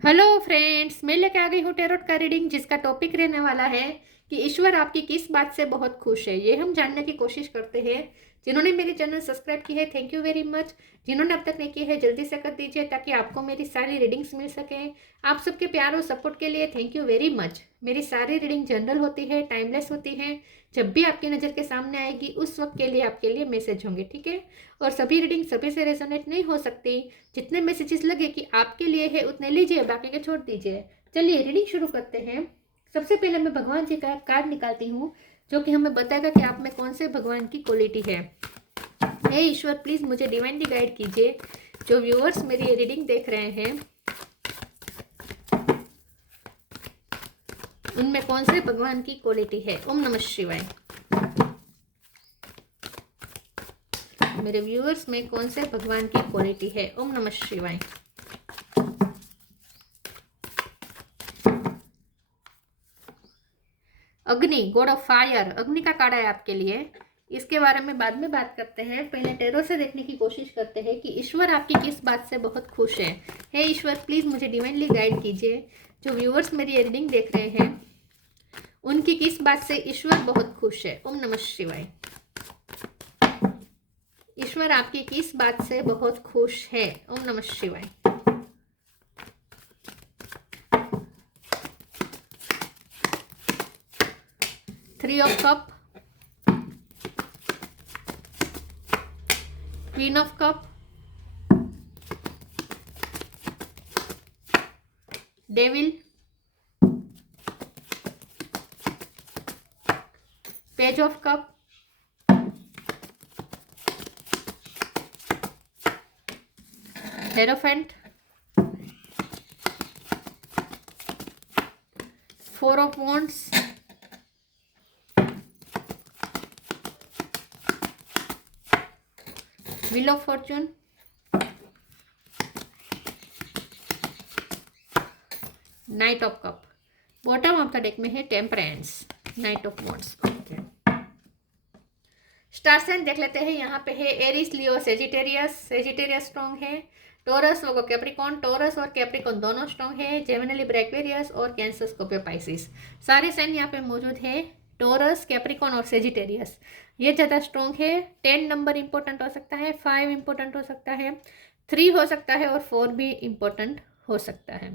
Hello friends, मैं लेके आ गई हूँ टैरोट का रीडिंग जिसका टॉपिक रहने वाला है कि ईश्वर आपकी किस बात से बहुत खुश है। ये हम जानने की कोशिश करते हैं। जिन्होंने मेरे चैनल सब्सक्राइब की है, थैंक यू वेरी मच। जिन्होंने अब तक नहीं की है, जल्दी से कर दीजिए ताकि आपको मेरी सारी रीडिंग्स मिल सके। आप सबके प्यार और सपोर्ट के लिए थैंक यू वेरी मच। मेरी सारी रीडिंग जनरल होती है, टाइमलेस होती है। जब भी आपकी नज़र के सामने आएगी उस वक्त के लिए आपके लिए मैसेज होंगे, ठीक है। और सभी रीडिंग सभी से रेजोनेट नहीं हो सकती। जितने मैसेजेस लगे कि आपके लिए है उतने लीजिए, बाकी के छोड़ दीजिए। चलिए रीडिंग शुरू करते हैं। सबसे पहले मैं भगवान जी का कार्ड निकालती हूँ जो कि हमें बताएगा कि आप में कौन से भगवान की क्वालिटी है। हे ईश्वर, प्लीज मुझे डिवाइनली गाइड कीजिए। जो व्यूअर्स मेरी ये रीडिंग देख रहे हैं उनमें कौन से भगवान की क्वालिटी है। ओम नमः शिवाय। मेरे व्यूअर्स में कौन से भगवान की क्वालिटी है। ओम नमः शिवाय। अग्नि, गॉड ऑफ फायर, अग्नि का कार्ड है आपके लिए। इसके बारे में बाद में बात करते हैं। पहले टैरो से देखने की कोशिश करते हैं कि ईश्वर आपकी किस बात से बहुत खुश है। हे ईश्वर, प्लीज मुझे डिवाइनली गाइड कीजिए। जो व्यूअर्स मेरी रीडिंग देख रहे हैं उनकी किस बात से ईश्वर बहुत खुश है। ओम नमः शिवाय। ईश्वर आपकी किस बात से बहुत खुश है। ओम नमः शिवाय। Three of cup, queen of cup, devil, page of cup, hierophant, four of wands, wheel of fortune, knight of cup. Bottom of the deck में है temperance, knight of wands. Okay, star sign देख लेते हैं। यहाँ पे है Aries, Leo, Sagittarius. Sagittarius strong है। Taurus, वो कैप्रिकॉन। टोरस और कैप्रिकॉन दोनों स्ट्रॉन्ग है। जेमिनी, ब्रैक्वेरियस और कैंसर, स्कॉर्पियो, पाइसिस, सारे साइन यहाँ पे मौजूद है। टोरस, कैप्रिकॉन और सेजिटेरियस ये ज़्यादा स्ट्रॉन्ग है। 10 नंबर इंपॉर्टेंट हो सकता है, 5 इंपॉर्टेंट हो सकता है, 3 हो सकता है और 4 भी इंपॉर्टेंट हो सकता है।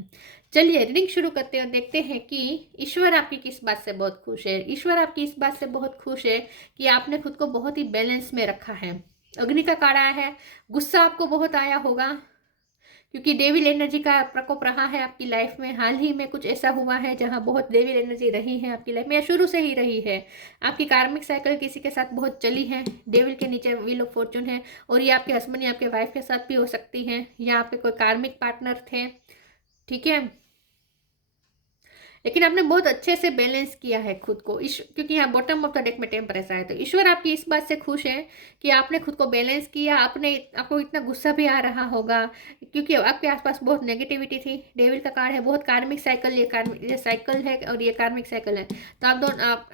चलिए रीडिंग शुरू करते हैं और देखते हैं कि ईश्वर आपकी किस बात से बहुत खुश है। ईश्वर आपकी इस बात से बहुत खुश है कि आपने खुद को बहुत ही बैलेंस में रखा है। अग्नि का कार्ड आया है। गुस्सा आपको बहुत आया होगा क्योंकि डेविल एनर्जी का प्रकोप रहा है आपकी लाइफ में। हाल ही में कुछ ऐसा हुआ है जहां बहुत डेविल एनर्जी रही है आपकी लाइफ में, या शुरू से ही रही है। आपकी कार्मिक साइकिल किसी के साथ बहुत चली है। डेविल के नीचे व्हील ऑफ फॉर्चून है और ये आपके हस्बैंड या आपके वाइफ के साथ भी हो सकती है, या आपके कोई कार्मिक पार्टनर थे, ठीक है। लेकिन आपने बहुत अच्छे से बैलेंस किया है खुद को। क्योंकि यहाँ बॉटम ऑफ द डेक में टेम्परेचर है, तो ईश्वर आपकी इस बात से खुश है कि आपने खुद को बैलेंस किया। आपको इतना गुस्सा भी आ रहा होगा क्योंकि आपके आसपास बहुत नेगेटिविटी थी। डेविल का कार्ड है, बहुत कार्मिक साइकिल, ये साइकिल है और ये कार्मिक साइकिल है। तो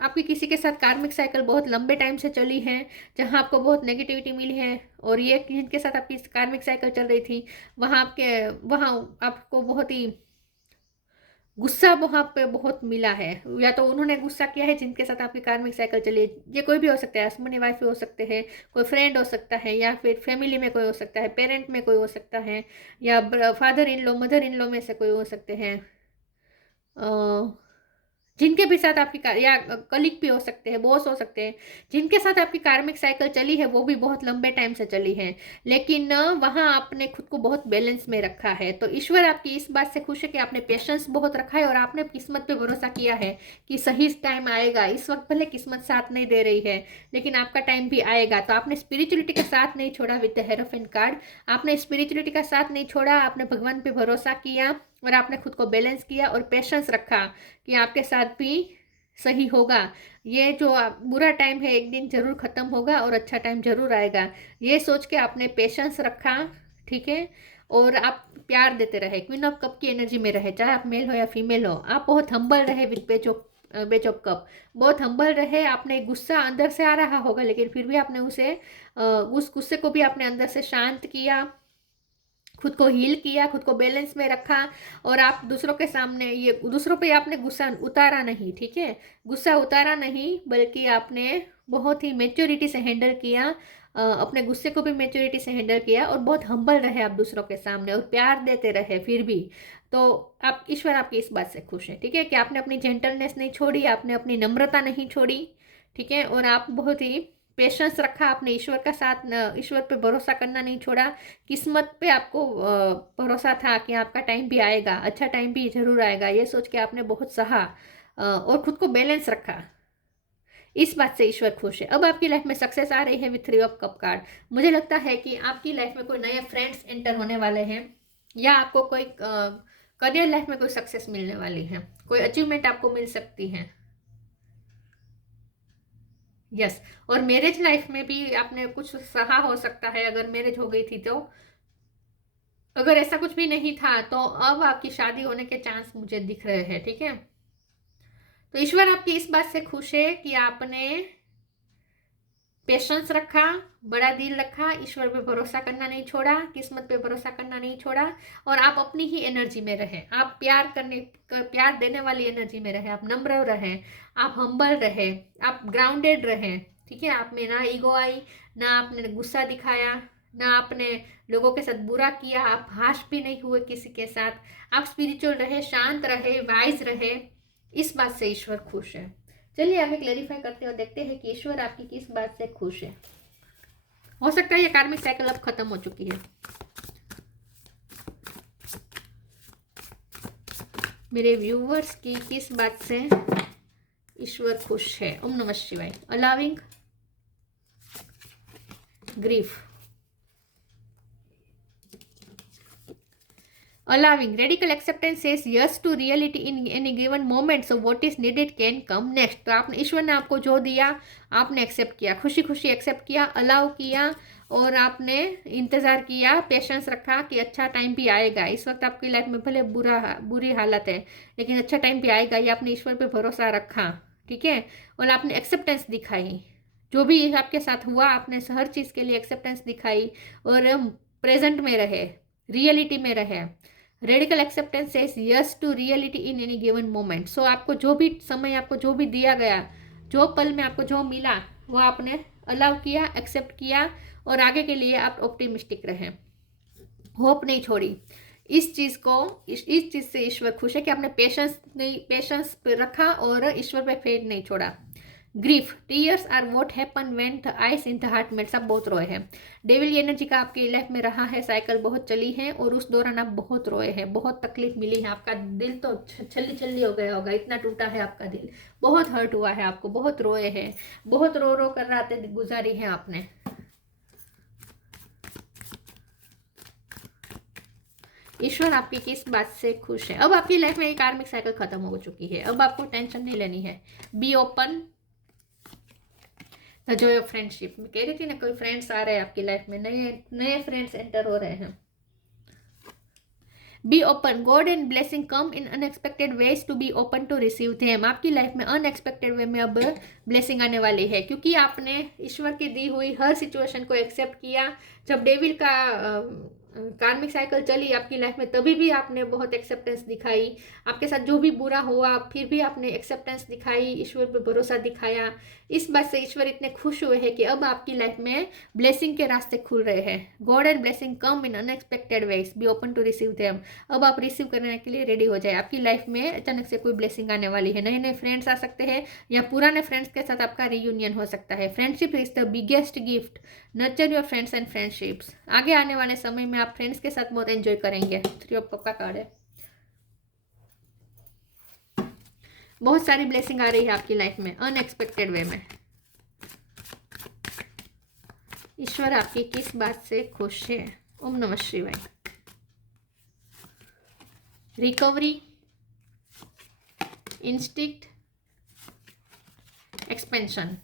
आपकी किसी के साथ कार्मिक साइकिल बहुत लंबे टाइम से चली है जहाँ आपको बहुत नेगेटिविटी मिली है। और ये जिनके साथ आपकी कार्मिक साइकिल चल रही थी वहाँ आपको बहुत ही गुस्सा वहां पे बहुत मिला है। या तो उन्होंने गुस्सा किया है जिनके साथ आपकी कार्मिक साइकिल चली है। ये कोई भी हो सकता है, हस्बैंड वाइफ हो सकते हैं, कोई फ्रेंड हो सकता है, या फिर फैमिली में कोई हो सकता है, पेरेंट में कोई हो सकता है, या father in law, mother in law में से कोई हो सकते हैं। जिनके भी साथ आपकी या कलीग भी हो सकते हैं, बॉस हो सकते हैं, जिनके साथ आपकी कार्मिक साइकिल चली है वो भी बहुत लंबे टाइम से चली है। लेकिन वहाँ आपने खुद को बहुत बैलेंस में रखा है। तो ईश्वर आपकी इस बात से खुश है कि आपने पेशेंस बहुत रखा है और आपने किस्मत पे भरोसा किया है कि सही टाइम आएगा। इस वक्त भले किस्मत साथ नहीं दे रही है लेकिन आपका टाइम भी आएगा। तो आपने स्पिरिचुअलिटी का साथ नहीं छोड़ा विद द हेरोफेंट कार्ड। आपने स्पिरिचुअलिटी का साथ नहीं छोड़ा, आपने भगवान पे भरोसा किया और आपने खुद को बैलेंस किया और पेशेंस रखा कि आपके साथ भी सही होगा। ये जो बुरा टाइम है एक दिन जरूर ख़त्म होगा और अच्छा टाइम जरूर आएगा। ये सोच के आपने पेशेंस रखा, ठीक है। और आप प्यार देते रहे, क्वीन ऑफ कप की एनर्जी में रहे, चाहे आप मेल हो या फीमेल हो। आप बहुत हम्बल रहे विद पेज ऑफ कप, बहुत हम्बल रहे। आपने गुस्सा अंदर से आ रहा होगा लेकिन फिर भी आपने उस गुस्से को भी आपने अंदर से शांत किया, खुद को हील किया, खुद को बैलेंस में रखा, और आप दूसरों के सामने ये दूसरों पे आपने गुस्सा उतारा नहीं, ठीक है, गुस्सा उतारा नहीं, बल्कि आपने बहुत ही मैच्योरिटी से हैंडल किया, अपने गुस्से को भी मैच्योरिटी से हैंडल किया, और बहुत हम्बल रहे आप दूसरों के सामने, और प्यार देते रहे फिर भी। तो आप ईश्वर आपकी इस बात से खुश है, ठीक है, कि आपने अपनी जेंटलनेस नहीं छोड़ी, आपने अपनी नम्रता नहीं छोड़ी, ठीक है, और आप बहुत ही पेशेंस रखा आपने, ईश्वर का साथ, ईश्वर पे भरोसा करना नहीं छोड़ा, किस्मत पे आपको भरोसा था कि आपका टाइम भी आएगा, अच्छा टाइम भी जरूर आएगा, ये सोच के आपने बहुत सहा, और खुद को बैलेंस रखा। इस बात से ईश्वर खुश है। अब आपकी लाइफ में सक्सेस आ रही है विथ 3 ऑफ कप कार्ड। मुझे लगता है कि आपकी लाइफ में कोई नए फ्रेंड्स एंटर होने वाले हैं, या आपको कोई करियर लाइफ में कोई सक्सेस मिलने वाली है, कोई अचीवमेंट आपको मिल सकती है। यस, और मैरिज लाइफ में भी आपने कुछ सहा हो सकता है, अगर मैरिज हो गई थी तो। अगर ऐसा कुछ भी नहीं था तो अब आपकी शादी होने के चांस मुझे दिख रहे हैं, ठीक है। तो ईश्वर आपकी इस बात से खुश है कि आपने पेशेंस रखा, बड़ा दिल रखा, ईश्वर पे भरोसा करना नहीं छोड़ा, किस्मत पे भरोसा करना नहीं छोड़ा, और आप अपनी ही एनर्जी में रहे, आप प्यार देने वाली एनर्जी में रहे, आप नम्र रहे, आप हम्बल रहे, आप ग्राउंडेड रहे, ठीक है। आप में ना ईगो आई, ना आपने गुस्सा दिखाया, ना आपने लोगों के साथ बुरा किया, आप हाश भी नहीं हुए किसी के साथ, आप स्पिरिचुअल रहे, शांत रहे, वाइज रहे। इस बात से ईश्वर खुश है। चलिए आगे क्लैरिफाई करते हैं और देखते हैं कि ईश्वर आपकी किस बात से खुश है। हो सकता है ये कार्मिक साइकिल अब खत्म हो चुकी है। मेरे व्यूवर्स की किस बात से ईश्वर खुश है। ओम नमः शिवाय। Allowing grief, allowing radical acceptance says yes to reality in any given moment, so what is needed can come next। तो आपने ईश्वर ने आपको जो दिया आपने एक्सेप्ट किया, खुशी खुशी एक्सेप्ट किया, अलाउ किया, और आपने इंतज़ार किया, पेशेंस रखा कि अच्छा टाइम भी आएगा। इस वक्त आपकी लाइफ में भले बुरी हालत है, लेकिन अच्छा टाइम भी आएगा, ये आपने ईश्वर पे भरोसा रखा, ठीक है, और आपने एक्सेप्टेंस दिखाई। जो भी आपके साथ हुआ आपने हर चीज़ के लिए एक्सेप्टेंस दिखाई, और प्रेजेंट में रहे, रियलिटी में रहे। Radical acceptance says yes to reality in any given moment. So आपको जो भी समय, आपको जो भी दिया गया, जो पल में आपको जो मिला, वो आपने अलाउ किया, एक्सेप्ट किया, और आगे के लिए आप ऑप्टिमिस्टिक रहे, होप नहीं छोड़ी। इस चीज़ चीज़ से ईश्वर खुश है कि आपने पेशेंस पे रखा और ईश्वर पे फेथ नहीं छोड़ा। Grief, tears are what happen when the ice in the heart melts. आप बहुत रोए हैं। डेविल एनर्जी का आपकी लाइफ में रहा है, साइकिल बहुत चली है, और उस दौरान आप बहुत रोए हैं, बहुत तकलीफ मिली है, आपका दिल तो छल्ली हो गया होगा, इतना टूटा है आपका दिल, बहुत हर्ट हुआ है आपको, बहुत रोए हैं, बहुत रो कर रातें गुजारी है आपने। ईश्वर आपकी किस बात से खुश है। अब आपकी लाइफ में एक कार्मिक साइकिल खत्म हो चुकी है, अब आपको टेंशन नहीं लेनी है। Be open, the Joy of friendship. मैं कह रही थी ना, कोई फ्रेंड्स आ रहे हैं आपकी लाइफ में, नए फ्रेंड्स एंटर हो रहे हैं। Be open, God and blessing come in unexpected ways to be open to receive them. आपकी लाइफ में अनएक्सपेक्टेड वे में अब ब्लेसिंग आने वाली है, क्योंकि आपने ईश्वर की दी हुई हर सिचुएशन को एक्सेप्ट किया। जब डेविल का कार्मिक साइकिल चली आपकी लाइफ में, तभी भी आपने बहुत एक्सेप्टेंस दिखाई। आपके साथ जो भी बुरा हुआ फिर भी आपने एक्सेप्टेंस दिखाई, ईश्वर पर भरोसा दिखाया। इस बात से ईश्वर इतने खुश हुए हैं कि अब आपकी लाइफ में ब्लेसिंग के रास्ते खुल रहे हैं। God and blessing come in unexpected ways, be open to receive them. अब आप रिसीव करने के लिए रेडी हो जाए। आपकी लाइफ में अचानक से कोई ब्लेसिंग आने वाली है, नए नए फ्रेंड्स आ सकते हैं, या पुराने फ्रेंड्स के साथ आपका रियूनियन हो सकता है। Friendship is the biggest gift, nurture your friends and friendships. आगे आने वाले समय में आप फ्रेंड्स के साथ बहुत एंजॉय करेंगे। 3 ऑफ कप का कार्ड है, बहुत सारी ब्लेसिंग आ रही है आपकी लाइफ में अनएक्सपेक्टेड वे में। ईश्वर आपकी किस बात से खुश है। ओम नमः शिवाय। Recovery, instinct, expansion,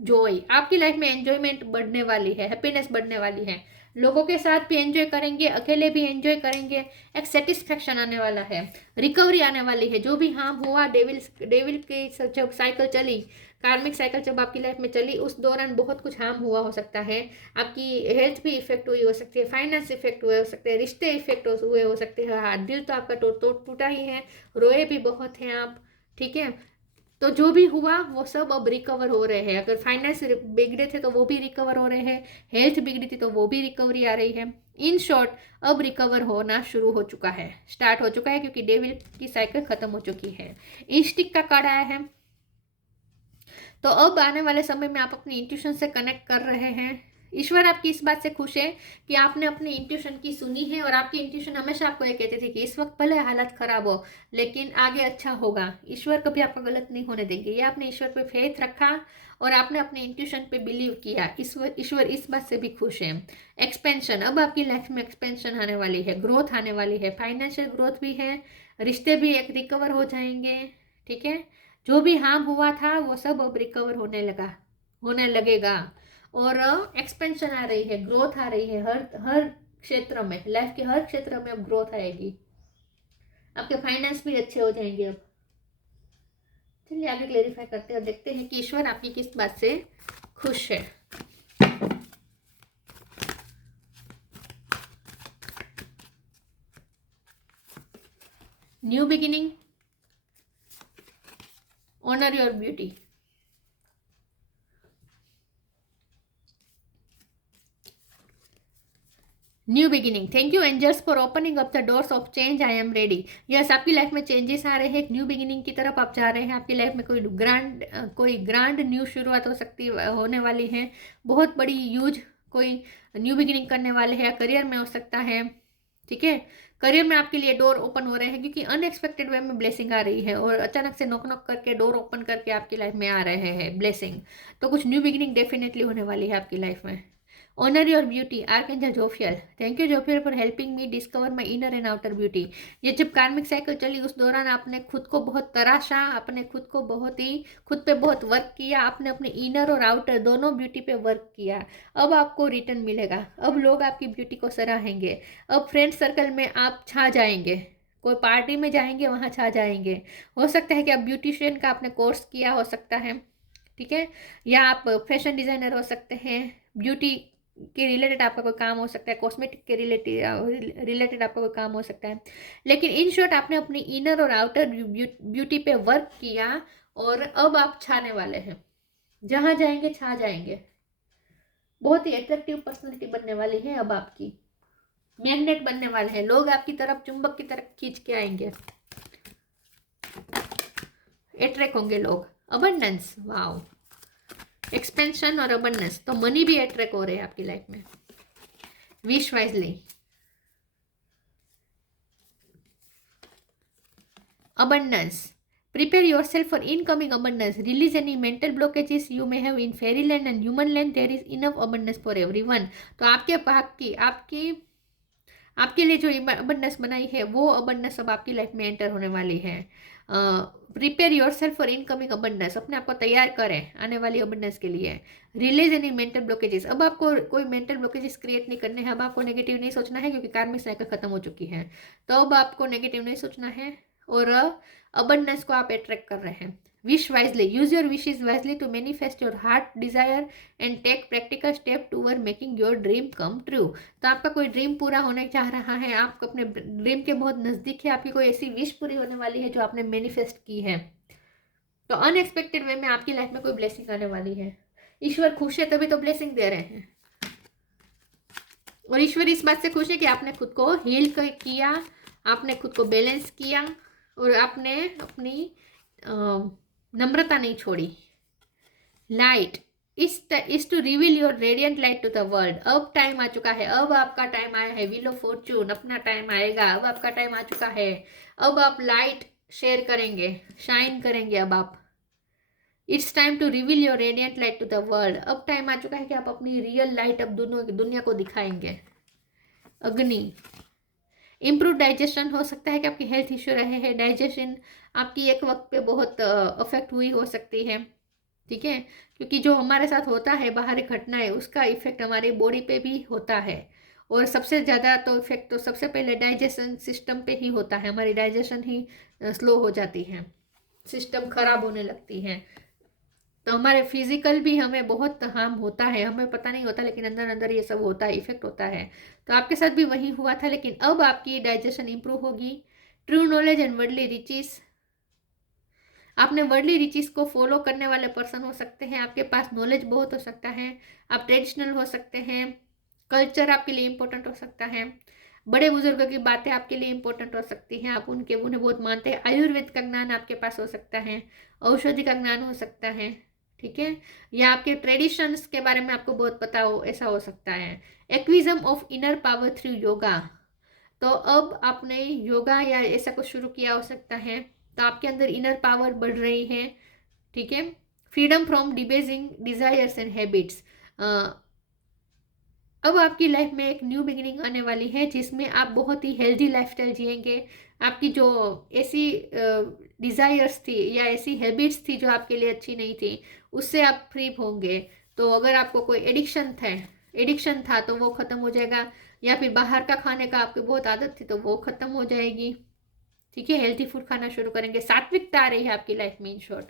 Joy. आपकी लाइफ में एंजॉयमेंट बढ़ने वाली है, हैप्पीनेस बढ़ने वाली है। लोगों के साथ भी एंजॉय करेंगे, अकेले भी एंजॉय करेंगे, एक सेटिस्फेक्शन आने वाला है, रिकवरी आने वाली है। जो भी हार्म हुआ, डेविल की जब साइकिल चली, कार्मिक साइकिल जब आपकी लाइफ में चली, उस दौरान बहुत कुछ हार्म हुआ हो सकता है। आपकी हेल्थ भी इफेक्ट हुई हो सकती है, फाइनेंस इफेक्ट हुए हो सकते हैं, रिश्ते इफेक्ट हुए हो सकते हैं, हाँ दिल तो आपका टूटा ही है, रोए भी बहुत हैं आप, ठीक है। तो जो भी हुआ वो सब अब रिकवर हो रहे हैं। अगर फाइनेंस बिगड़े थे तो वो भी रिकवर हो रहे हैं, हेल्थ बिगड़ी थी तो वो भी रिकवरी आ रही है। इन शॉर्ट अब रिकवर होना शुरू हो चुका है, स्टार्ट हो चुका है, क्योंकि डेविल की साइकिल खत्म हो चुकी है। इंस्टिक का कार्ड आया है। तो अब आने वाले समय में आप अपनी इंट्यूशन से कनेक्ट कर रहे हैं। ईश्वर आपकी इस बात से खुश है कि आपने अपनी इंट्यूशन की सुनी है, और आपकी इंट्यूशन हमेशा आपको ये कहती थी कि इस वक्त भले हालत खराब हो लेकिन आगे अच्छा होगा। ईश्वर कभी आपका गलत नहीं होने देंगे। ये आपने ईश्वर पे फेथ रखा और आपने अपने इंट्यूशन पे बिलीव किया। ईश्वर इस बात से भी खुश है। एक्सपेंशन, अब आपकी लाइफ में एक्सपेंशन आने वाली है, ग्रोथ आने वाली है, फाइनेंशियल ग्रोथ भी है, रिश्ते भी एक रिकवर हो जाएंगे, ठीक है। जो भी हार्म हुआ था वो सब अब रिकवर होने लगेगा। और एक्सपेंशन आ रही है, ग्रोथ आ रही है, हर हर क्षेत्र में, लाइफ के हर क्षेत्र में अब ग्रोथ आएगी। आपके फाइनेंस भी अच्छे हो जाएंगे अब। चलिए आगे क्लेरिफाई करते हैं और देखते हैं कि ईश्वर आपकी किस बात से खुश है। New beginning, honour your beauty. New beginning, thank you angels for opening up the doors of change, I am ready. Yes, आपकी लाइफ में चेंजेस आ रहे हैं, एक न्यू बिगिनिंग की तरफ आप जा रहे हैं। आपकी लाइफ में कोई ग्रांड न्यू शुरुआत हो सकती होने वाली है, बहुत बड़ी यूज कोई न्यू बिगिनिंग करने वाले हैं। करियर में हो सकता है, ठीक है। करियर में आपके लिए डोर ओपन हो रहे हैं, क्योंकि अनएक्सपेक्टेड वे में ब्लेसिंग आ रही है, और अचानक से नॉक नॉक करके डोर ओपन करके आपकी लाइफ में आ रहे हैं ब्लेसिंग। तो कुछ न्यू बिगिनिंग डेफिनेटली होने वाली है आपकी लाइफ में। Honour your beauty, archangel Jophiel, thank you Jophiel for helping me discover my inner and outer beauty. ये जब कार्मिक साइकिल चली उस दौरान आपने खुद को बहुत तराशा, आपने खुद को खुद पे बहुत वर्क किया, आपने अपने इनर और आउटर दोनों ब्यूटी पे वर्क किया। अब आपको रिटर्न मिलेगा, अब लोग आपकी ब्यूटी को सराहेंगे, अब फ्रेंड सर्कल में आप छा जाएंगे, कोई पार्टी में जाएंगे वहाँ छा जाएंगे। हो सकता है कि आप ब्यूटिशियन का आपने कोर्स किया हो सकता है, ठीक है, या आप फैशन डिज़ाइनर हो सकते हैं, ब्यूटी के रिलेटेड आपका कोई काम हो सकता है, कॉस्मेटिक के रिलेटेड आपका कोई काम हो सकता है। लेकिन इन शॉर्ट आपने अपनी इनर और आउटर ब्यूटी पे वर्क किया, और अब आप छाने वाले हैं, जहाँ जाएंगे छा जाएंगे। बहुत ही अट्रैक्टिव पर्सनैलिटी बनने वाली है अब आपकी, मैग्नेट बनने वाले हैं, लोग आपकी तरफ चुंबक की तरफ खींच के आएंगे, अट्रैक्ट होंगे लोग। अबंडेंस, वाओ, एक्सपेंशन और अबंडेंस, तो मनी भी अट्रैक्ट हो रहे हैं आपकी लाइफ में। Wish wisely. Abundance, prepare yourself for incoming abundance, release any mental blockages you may have in fairyland and human land, there is enough abundance for everyone। तो आपके भाग की आपके लिए जो अबंडेंस बनाई है वो अबंडेंस अब आपकी लाइफ में एंटर होने वाली है। Prepare your self for incoming abundance, अपने आप को तैयार करें आने वाली अबंडेंस के लिए। रिलीज एनी मेंटल ब्लॉकेजेस, अब आपको कोई मेंटल ब्लॉकेजेस क्रिएट नहीं करने हैं, अब आपको नेगेटिव नहीं सोचना है, क्योंकि कार्मिक साइकिल खत्म हो चुकी है। तो अब आपको नेगेटिव नहीं सोचना है, और अबंडेंस को आप अट्रैक्ट कर रहे हैं। Wish wisely, use your wishes wisely to manifest your heart desire and take practical step toward making your dream come true. तो आपका कोई ड्रीम पूरा होने जा रहा है, आप अपने ड्रीम के बहुत नज़दीक है, आपकी कोई ऐसी विश पूरी होने वाली है जो आपने मैनिफेस्ट की है। तो अनएक्सपेक्टेड वे में आपकी लाइफ में कोई ब्लेसिंग आने वाली है। ईश्वर खुश है तभी तो ब्लेसिंग दे रहे हैं, और ईश्वर इस बात से खुश है कि आपने खुद को हील किया, आपने खुद को बैलेंस किया, और आपने अपनी नम्रता नहीं छोड़ी। Light is to reveal your radiant light to the world. अब टाइम आ चुका है, अब आपका टाइम आया है, व्हील ऑफ फॉर्चून, अपना टाइम आएगा, अब आपका टाइम आ चुका है। अब आप लाइट शेयर करेंगे, शाइन करेंगे। अब आप, it's time to reveal your radiant light to the world. अब टाइम आ चुका है कि आप अपनी रियल लाइट अब दुनिया को दिखाएंगे। अग्नि, इम्प्रूव डाइजेशन, हो सकता है कि आपकी हेल्थ इश्यू रहे हैं, डाइजेशन आपकी एक वक्त पे बहुत अफेक्ट हुई हो सकती है, ठीक है, क्योंकि जो हमारे साथ होता है बाहरी घटनाएं, उसका इफेक्ट हमारी बॉडी पे भी होता है। और सबसे ज़्यादा तो इफेक्ट तो सबसे पहले डाइजेशन सिस्टम पे ही होता है, हमारी डाइजेशन ही स्लो हो जाती है, सिस्टम खराब होने लगती है। तो हमारे फिजिकल भी हमें बहुत हार्म होता है, हमें पता नहीं होता लेकिन अंदर अंदर ये सब होता है, इफेक्ट होता है। तो आपके साथ भी वही हुआ था, लेकिन अब आपकी डाइजेशन इंप्रूव होगी। True knowledge and worldly riches, आपने वर्ल्डली रिचेस को फॉलो करने वाले पर्सन हो सकते हैं, आपके पास नॉलेज बहुत हो सकता है, आप ट्रेडिशनल हो सकते हैं, कल्चर आपके लिए इंपॉर्टेंट हो सकता है, बड़े बुजुर्गों की बातें आपके लिए इंपॉर्टेंट हो सकती हैं, आप उन्हें बहुत मानते हैं, आयुर्वेद का ज्ञान आपके पास हो सकता है, औषधि का ज्ञान हो सकता है, ठीक है, या आपके ट्रेडिशंस के बारे में आपको बहुत पता हो, ऐसा हो सकता है। एक्विज्म of inner power through yoga, तो अब आपने योगा या ऐसा कुछ शुरू किया हो सकता है, तो आपके अंदर इनर पावर बढ़ रही है, ठीक है। Freedom from debasing desires and habits, अब आपकी लाइफ में एक न्यू बिगिनिंग आने वाली है जिसमें आप बहुत ही हेल्दी लाइफस्टाइल जिएंगे। आपकी जो ऐसी डिज़ायर्स थी या ऐसी हैबिट्स थी जो आपके लिए अच्छी नहीं थी, उससे आप फ्री होंगे। तो अगर आपको कोई एडिक्शन था तो वो ख़त्म हो जाएगा, या फिर बाहर का खाने का आपकी बहुत आदत थी तो वो ख़त्म हो जाएगी, ठीक है। हेल्थी फूड खाना शुरू करेंगे, सात्विकता आ रही है आपकी लाइफ में। इन शॉर्ट,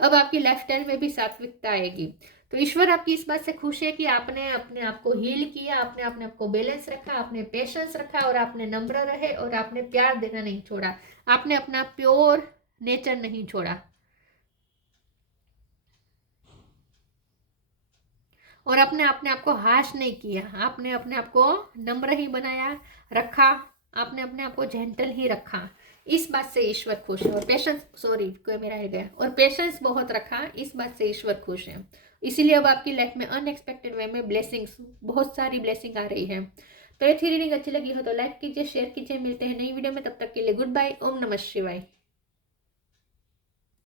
अब आपकी लाइफस्टाइल में भी सात्विकता आएगी। तो ईश्वर आपकी इस बात से खुश है कि आपने अपने आप को हील किया, आपने अपने आप को बैलेंस रखा, आपने पेशेंस रखा, और आपने नम्र रहे, और आपने प्यार देना नहीं छोड़ा, आपने अपना प्योर नेचर नहीं छोड़ा, और आपने अपने आप को हाश नहीं किया, आपने अपने आप को नम्र ही बनाया रखा, आपने अपने आप को जेंटल ही रखा। इस बात से ईश्वर खुश है। और पेशेंस, सॉरी कोई मेरा रह गया, और पेशेंस बहुत रखा, इस बात से ईश्वर खुश है। इसीलिए अब आपकी लाइफ में अनएक्सपेक्टेड वे में ब्लेसिंग्स, बहुत सारी ब्लेसिंग आ रही है। तो ये थी रीडिंग अच्छी लगी हो तो लाइक कीजिए, शेयर कीजिए। मिलते हैं नई वीडियो में, तब तक के लिए गुड बाय। ओम नमः शिवाय।